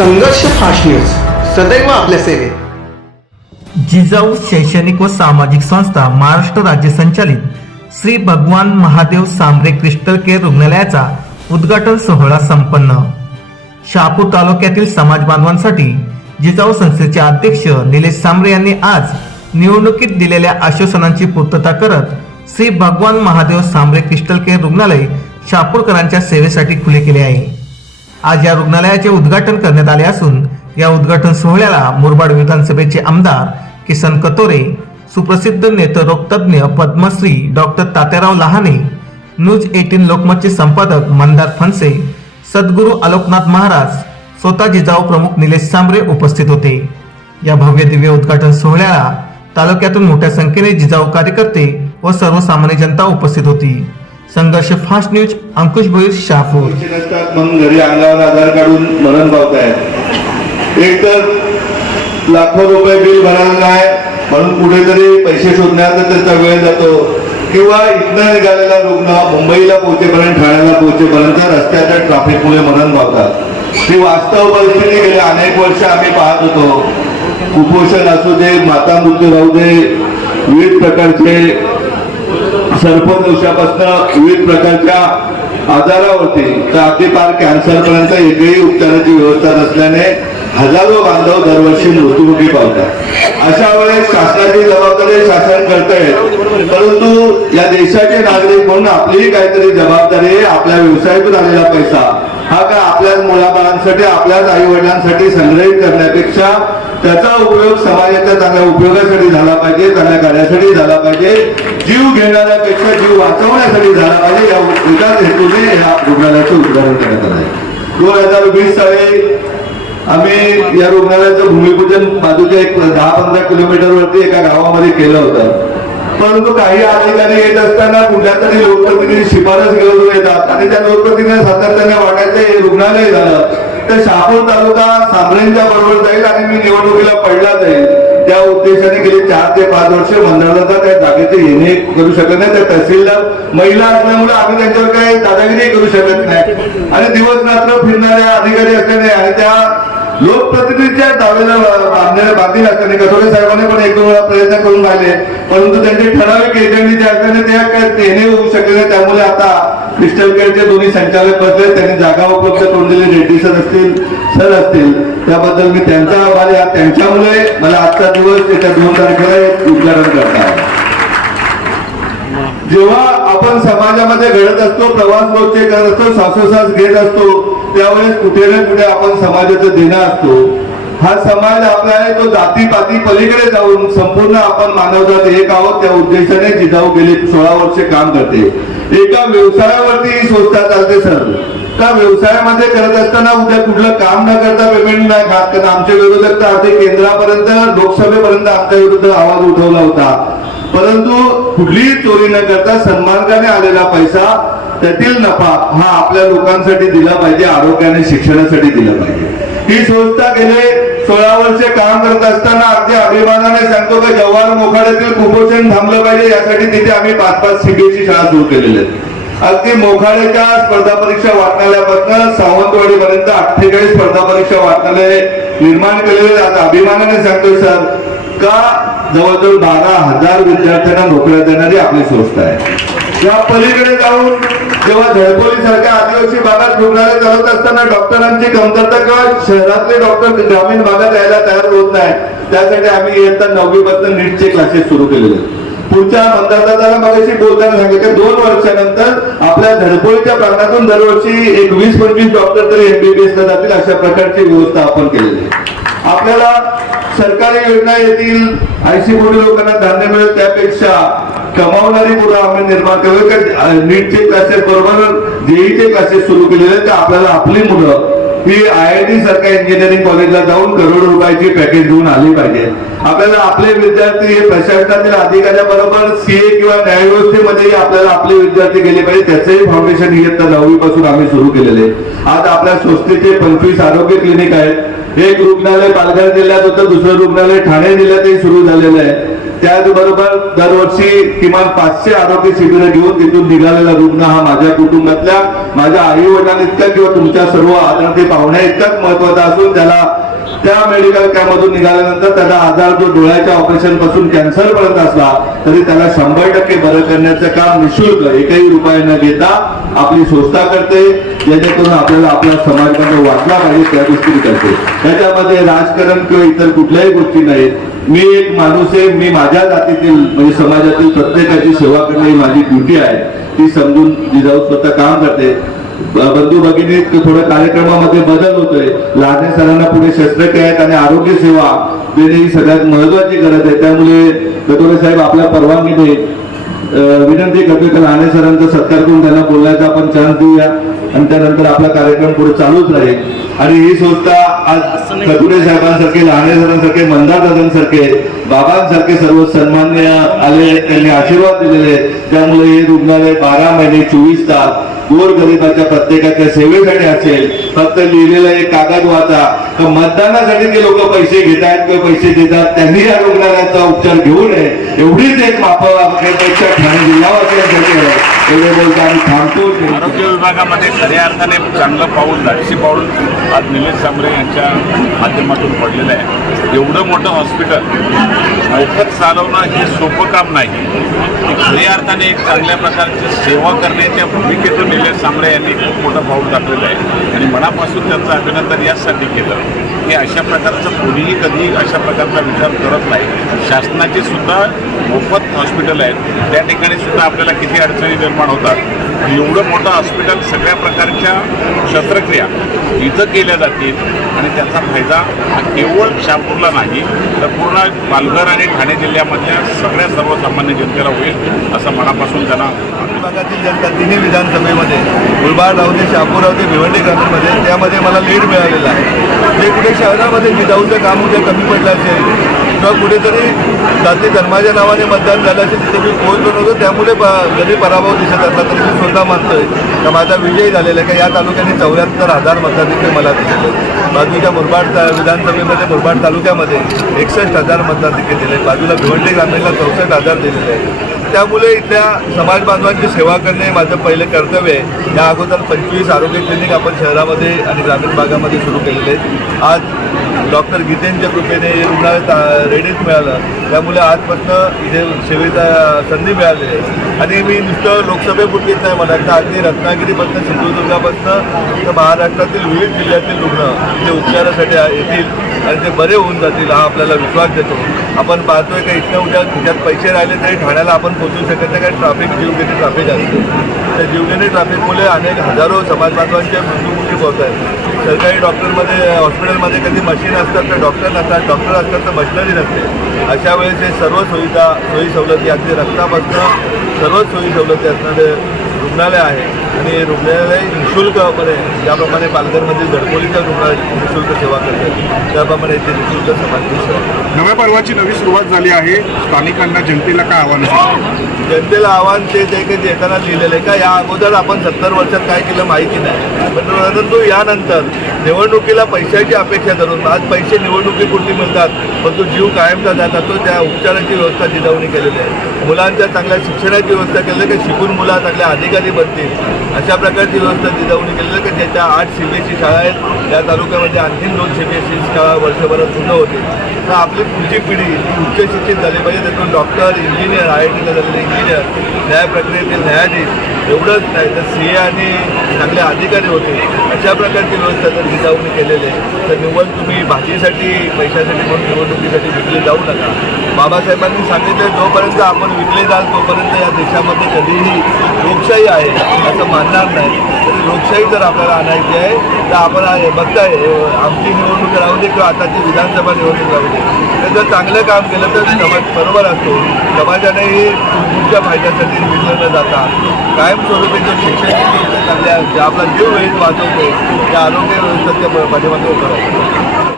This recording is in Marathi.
संघर्ष फास्ट न्यूज. सदैव आपल्या सेवेत. जिजाऊ शैक्षणिक व सामाजिक संस्था महाराष्ट्र राज्य संचालित श्री भगवान महादेव सांबरे क्रिस्टल केअर रुग्णालयाचा उद्घाटन सोहळा संपन्न. शहापूर तालुक्यातील समाज बांधवांसाठी जिजाऊ संस्थेचे अध्यक्ष निलेश सांबरे यांनी आज निवडणुकीत दिलेल्या आश्वासनांची पूर्तता करत श्री भगवान महादेव सांबरे क्रिस्टल केअर रुग्णालय शापूरकरांच्या सेवेसाठी खुले केले आहे. आज या रुग्णालयाचे उद्घाटन करण्यात आले असून या उद्घाटन सोहळ्याला मुरबाड विधानसभेचे आमदार किसन कतोरे सुप्रसिद्ध नेत्ररोग Padmashri doctor Tatyarao Lahane news eighteen लोकमतचे संपादक मंदार फणसे सद्गुरू आलोकनाथ महाराज स्वतः जिजाऊ प्रमुख निलेश सांबरे उपस्थित होते. या भव्य दिव्य उद्घाटन सोहळ्याला तालुक्यातून मोठ्या संख्येने जिजाऊ कार्यकर्ते व सर्वसामान्य जनता उपस्थित होती. Sangharsh fast news Ankush Bhoir Shahapur. नसतात म्हणून घरी अंगावर आधार काढून मरण पावतायत. एक तर लाखो रुपये बिल भरायला नाही म्हणून कुठेतरी पैसे शोधण्यात त्याचा वेळ जातो. किंवा इथनं निघालेला रुग्ण मुंबईला पोहोचेपर्यंत ठाण्याला पोहोचेपर्यंत रस्त्याच्या ट्रॅफिकमुळे मरण पावतात. ही वास्तव परिस्थिती गेली अनेक वर्ष आम्ही पाहत होतो. कुपोषण असू दे माता मृत्यू राहू दे विविध प्रकारचे सर्पदोषापासून विविध प्रकारच्या आजारावरती तर अगदी पार कॅन्सर एकही उपचाराची व्यवस्था नसल्याने हजारो बांधव दरवर्षी मृत्युमुखी पावतात. अशा वेळेस शासनाची जबाबदारी शासन करतंय. परंतु या देशाचे नागरिक म्हणून आपलीही काहीतरी जबाबदारी आपल्या व्यवसायातून आलेला पैसा. हा का आपल्याच मुलाबाळांसाठी आपल्याच आई वडिलांसाठी संग्रहित करण्यापेक्षा त्याचा उपयोग समाजाच्या चांगल्या उपयोगासाठी झाला पाहिजे चांगल्या कार्यासाठी झाला पाहिजे. जीव घेणाऱ्यापेक्षा जीव वाचवण्यासाठी झाला पाहिजे. या एकाच हेतूने या रुग्णालयाचं उद्घाटन करण्यात आलं आहे. दोन हजार वीस साली आम्ही या रुग्णालयाचं भूमिपूजन बाजूच्या एक दहा पंधरा किलोमीटर वरती एका गावामध्ये केलं होतं. परंतु काही अधिकारी येत असताना कुठल्या तरी लोकप्रतिनिधी शिफारस घेऊन येतात आणि त्या लोकप्रतिनिधी सातत्याने वाटायचं हे रुग्णालय झालं. तर शहापूर तालुका सांभरेंच्या बरोबर जाईल आणि मी निवडणुकीला पडला जाईल. त्या उद्देशाने गेले चार ते पाच वर्ष मंडळाचा त्या जागेचे येणे करू शकत नाही. त्या तहसीलदार महिला असल्यामुळे आम्ही त्यांच्यावर काही दादागिरी करू शकत नाही. आणि दिवस रात्र फिरणाऱ्या अधिकारी असल्याने आणि त्या लोकप्रतिनिधीच्या दावेला बांधण्याला बांधील असल्याने कथोरे साहेबांनी पण एक दोन वेळा प्रयत्न करून पाहिले परंतु त्यांचे ठराविक एजंडी जे असल्याने ते येणे होऊ शकले नाही. त्यामुळे आता क्रिस्टल केअरचे दोन्ही संचालक बसले त्यांनी जागा उपलब्ध करून दिली रेड्डी सर असतील सर असतील. त्याबद्दल मी त्यांचा आभारी आहे. त्यांच्यामुळे मला आजचा दिवस येत्या दोन तारखेला एक उद्घाटन करता जेव्हा आपण समाजामध्ये घडत असतो प्रवास मोर्चे करत असतो श्वासोश्वास घेत असतो त्यावेळेस कुठे ना कुठे आपण समाजाचं देणं असतो. हा समाज आपला आहे तो जाती पाती पलीकडे जाऊन संपूर्ण आपण मानवजात एक आहोत त्या उद्देशाने जिजाऊ गेले सोळा वर्षे काम करते. एका व्यवसायावरती ही चालते सर. त्या व्यवसायामध्ये करत असताना उद्या कुठलं काम न करता पेमेंट नाही खात कारण आमच्या विरोधक तर अगदी केंद्रापर्यंत लोकसभेपर्यंत आमच्या विरुद्ध आवाज उठवला होता. परंतु कुठलीही चोरी न करता सन्मार्गाने आलेला पैसा त्यातील नफा हा आपल्या लोकांसाठी दिला पाहिजे आरोग्याने शिक्षणासाठी दिला पाहिजे. ही संस्था गेले सोळा वर्ष काम करत असताना अगदी अभिमानाने सांगतो की जव्हार मोखाड्यातील कुपोषण थांबलं पाहिजे यासाठी तिथे आम्ही पाच पाच सीबीएसई शाळा सुरू केलेल्या आहेत. अगदी मोखाड्याच्या स्पर्धा परीक्षा वाचनालयापासून सावंतवाडीपर्यंत अठ्ठेचाळीस स्पर्धा परीक्षा वाचनालय निर्माण केलेले आता अभिमानाने सांगतो सर का जवळजवळ बारा हजार विद्यार्थ्यांना नोकऱ्या देणारी आपली संस्था आहे? या पलीकडे जाऊन जेव्हा झळपोली सारख्या आदिवासी भागात रुग्णालय चालत असताना डॉक्टरांची कमतरता किंवा शहरातले डॉक्टर ग्रामीण भागात यायला तयार होत नाही त्यासाठी आम्ही इयत्ता नववी पासून नीटचे क्लासेस सुरू केलेले आहेत. पुढच्या मतदाराला मगाशी बोलताना सांगितलं दोन वर्षानंतर आपल्या धडपोळीच्या प्रांतातून दरवर्षी एक वीस पंचवीस डॉक्टर तरी एमबीबीएस ला जातील अशा प्रकारची व्यवस्था आपण केलेली आपल्याला सरकारी योजना येतील ऐंशी कोटी लोकांना धान्य मिळेल त्यापेक्षा कमावणारी मुलं आम्ही निर्माण करू. का नीटचे क्लासेस बरोबर जेईचे क्लासेस सुरू केलेले तर आपल्याला आपली मुलं ही आय आय टी सारख्या इंजिनिअरिंग कॉलेजला जाऊन करोड रुपयाची पॅकेज घेऊन आली पाहिजे. आपल्याला आपले विद्यार्थी हे प्रशासनातील अधिकाऱ्याबरोबर सीए किंवा न्यायव्यवस्थेमध्येही आपल्याला आपले विद्यार्थी गेले पाहिजे. त्याचंही फाउंडेशन इयत्ता दहावी पासून आम्ही सुरू केलेले आज आपल्या संस्थेचे पंचवीस आरोग्य क्लिनिक आहेत. एक रुग्णालय पालघर जिल्ह्यात होतं दुसरं रुग्णालय ठाणे जिल्ह्यातही सुरू झालेलं आहे. त्याचबरोबर दरवर्षी किमान पाचशे आरोग्य शिबिरं घेऊन तिथून निघालेला रुग्ण हा माझ्या कुटुंबातल्या माझ्या आई वडिलांइतका किंवा तुमच्या सर्व आदरणीय पाहुण्या इतकाच महत्त्वाचा असून त्याला त्या मेडिकल कॅम्पमधून निघाल्यानंतर त्याचा आजार जो डोळ्याच्या ऑपरेशनपासून कॅन्सर पर्यंत असला तरी त्याला शंभर टक्के बरं करण्याचं काम निशुल्क एकही रुपये न घेता आपली संस्था करते जेणेकरून आपल्याला आपला समाजमध्ये वाटला पाहिजे त्या गोष्टी करते. त्याच्यामध्ये राजकारण किंवा इतर कुठल्याही गोष्टी नाहीत मी एक माणूस आहे मी माझ्या जातीतील म्हणजे समाजातील प्रत्येकाची सेवा करणे ही माझी ड्युटी आहे. ती समजून जिजाऊ स्वतः काम करते. बंधू भगिनी थोड्या कार्यक्रमामध्ये बदल होतोय. लहाने सरांना पुढे शस्त्रक्रिया आहेत आणि आरोग्य सेवा देणे ही सगळ्यात महत्वाची गरज आहे. त्यामुळे कटोरे साहेब आपल्या परवानगीने विनंती करतोय की लहाने सरांचा सत्कार करून त्यांना बोलण्याचा आपण चान्स देऊया. आणि त्यानंतर आपला कार्यक्रम पुढे चालूच राहील. आणि ही संस्था आज कटुरे साहेबांसारखे लहाने सरांसारखे मंदार दादांसारखे बाबांसारखे सर्व सन्मान्य आले आहेत, त्यांनी आशीर्वाद दिलेले आहेत. त्यामुळे हे रुग्णालय बारा महिने चोवीस तास गोर गरिबाच्या प्रत्येकाच्या सेवेसाठी असेल फक्त लिहिलेला एक कागद वाचा. तर मतदानासाठी ते लोक पैसे घेत आहेत किंवा पैसे देतात त्यांनी या रुग्णालयाचा उपचार घेऊ नये. एवढीच एक माप ठाणे जिल्हावासियांसाठी आहे एवढे बोलतो आम्ही थांबतो. आरोग्य विभागामध्ये खऱ्या अर्थाने चांगलं पाऊल धाडशी पाऊल आज निलेश सांबरे यांच्या माध्यमातून पडलेलं आहे. एवढं मोठं हॉस्पिटल मोफत चालवणं हे सोपं काम नाही. खऱ्या अर्थाने एक चांगल्या प्रकारची सेवा करण्याच्या भूमिकेतून निलेश सांबरे यांनी खूप मोठं पाऊल टाकलेलं आहे. आणि मनापासून त्यांचं अभिनंदन याचसाठी केलं. की अशा प्रकारचं कोणीही कधी अशा प्रकारचा विचार करत नाही. शासनाचे सुद्धा मोफत हॉस्पिटल आहेत. त्या ठिकाणी सुद्धा आपल्याला किती अडचणी निर्माण होतात. एवढं मोठं हॉस्पिटल सगळ्या प्रकारच्या शस्त्रक्रिया इथं केल्या जातील आणि त्याचा फायदा हा केवळ शहापूरला नाही तर पूर्ण पालघर आणि ठाणे जिल्ह्यामधल्या सगळ्या सर्वसामान्य जनतेला होईल असं मनापासून त्यांना भागातील जनता तिन्ही विधानसभेमध्ये मुरबाड रावते शापूर रावते भिवंडी ग्रामीणमध्ये त्यामध्ये मला लीड मिळालेला आहे. जे कुठे शहरामध्ये जिजाऊचं काम उद्या कमी पडलं असेल किंवा कुठेतरी जाती धर्माच्या नावाने मतदान झालं असेल तिथे मी पोहोचलो नव्हतो त्यामुळे प जरी पराभव दिसत असला तरी मी स्वतः मानतोय. का माझा विजय झालेला आहे का या तालुक्याने चौऱ्याहत्तर हजार मतदान मला दिलेले बाजूच्या मुरबाड ता- विधानसभेमध्ये मुरबाड तालुक्यामध्ये एकसष्ट हजार मतदान तिथे दिले बाजूला भिवंडी ग्रामीणला चौसष्ट हजार दिलेले आहे. त्यामुळे इथल्या समाज बांधवांची सेवा करणे हे माझं पहिलं कर्तव्य आहे. या अगोदर पंचवीस आरोग्य क्लिनिक आपण शहरामध्ये आणि ग्रामीण भागामध्ये सुरू केलेले आहेत. आज डॉक्टर गीतेंच्या कृपेने हे रुग्णालय रेडीत मिळालं. त्यामुळे आजपासून इथे सेवेचा संधी मिळाली आहे. आणि मी नुसतं लोकसभेपुरतीच नाही म्हणत तर अगदी रत्नागिरीपासून सिंधुदुर्गापासून तर महाराष्ट्रातील विविध जिल्ह्यातील रुग्ण इथे उपचारासाठी येतील आणि ते बरे होऊन जातील हा आपल्याला विश्वास देतो. आपण पाहतोय का इथं उद्या ज्यात पैसे राहिले तरी ठाण्याला आपण पोहोचू शकत नाही कारण ट्रॅफिक जीवघेणे ट्रॅफिक असते त्या जीवघेणे ट्रॅफिकमुळे अनेक हजारो समाज बांधवांच्या मृत्यूमुखी पोहोच आहेत. सरकारी डॉक्टरमध्ये हॉस्पिटलमध्ये कधी मशीन असतात तर डॉक्टर नसतात डॉक्टर असतात तर मशिनरी नसते. अशा वेळेस हे सर्व सुविधा सोयी सवलती अगदी रक्तापासून सर्वच सोयी सवलती असणारे रुग्णालय आहे आणि हे रुग्णालय निशुल्कपणे ज्याप्रमाणे पालघरमधील गडकोलीच्या रुग्णालय निशुल्क सेवा करतात त्याप्रमाणे इथे निशुल्क समाजची सेवा नव्या पर्वाची नवी सुरुवात झाली आहे. स्थानिकांना जनतेला काय आव्हान जनतेला आव्हान की जे येताना लिहिलेलं आहे का या अगोदर आपण सत्तर वर्षात काय केलं माहिती नाही. पण परंतु यानंतर निवडणुकीला पैशाची अपेक्षा धरून आज पैसे निवडणुकीपुरती मिळतात पण तो जीव कायमचा जात असतो त्या उपचाराची व्यवस्था जिजाऊने केलेली आहे. मुलांच्या चांगल्या शिक्षणाची व्यवस्था केलेली आहे की शिकून मुलं चांगल्या अधिकारी बनतील. अशा प्रकारची व्यवस्था जिजाऊने केलेली आहे. की त्याच्या आठ सी बी एस शाळा आहेत. या तालुक्यामध्ये आणखीन दोन सी बी एस शाळा वर्षभरात पूर्ण होतील. तर आपली पुढची पिढी ही उच्च शिक्षित झाली पाहिजे. त्यातून डॉक्टर इंजिनियर आय आय टीला झालेले इंजिनियर न्याय प्रक्रियेतील न्यायाधीश एवढंच नाही. तर सी ए आणि चांगले अधिकारी होते अशा प्रकारची व्यवस्था जर जिजाऊने केलेली आहे तर निवड तुम्ही भाजीसाठी पैशासाठी म्हणून निवडणुकीसाठी विकले जाऊ नका. बाबासाहेबांनी सांगितलं जोपर्यंत आपण विकले जाल तोपर्यंत या देशामध्ये कधीही लोकशाही आहे असं मानणार नाही. तरी लोकशाही जर आपल्याला आणायची आहे तर आपण बघताय आमची निवडणूक राहू दे किंवा आताची विधानसभा निवडणूक राहू दे. तर जर चांगलं काम केलं तर समाज बरोबर असतो. समाजानेही तुमच्या फायद्यासाठी विकलं न जाता. कायमस्वरूपी जर शिक्षण चांगल्या आपला जीव वेळ वाचवतो. त्या आरोग्य व्यवस्थेच्या पाठीमागे उभं राहतो.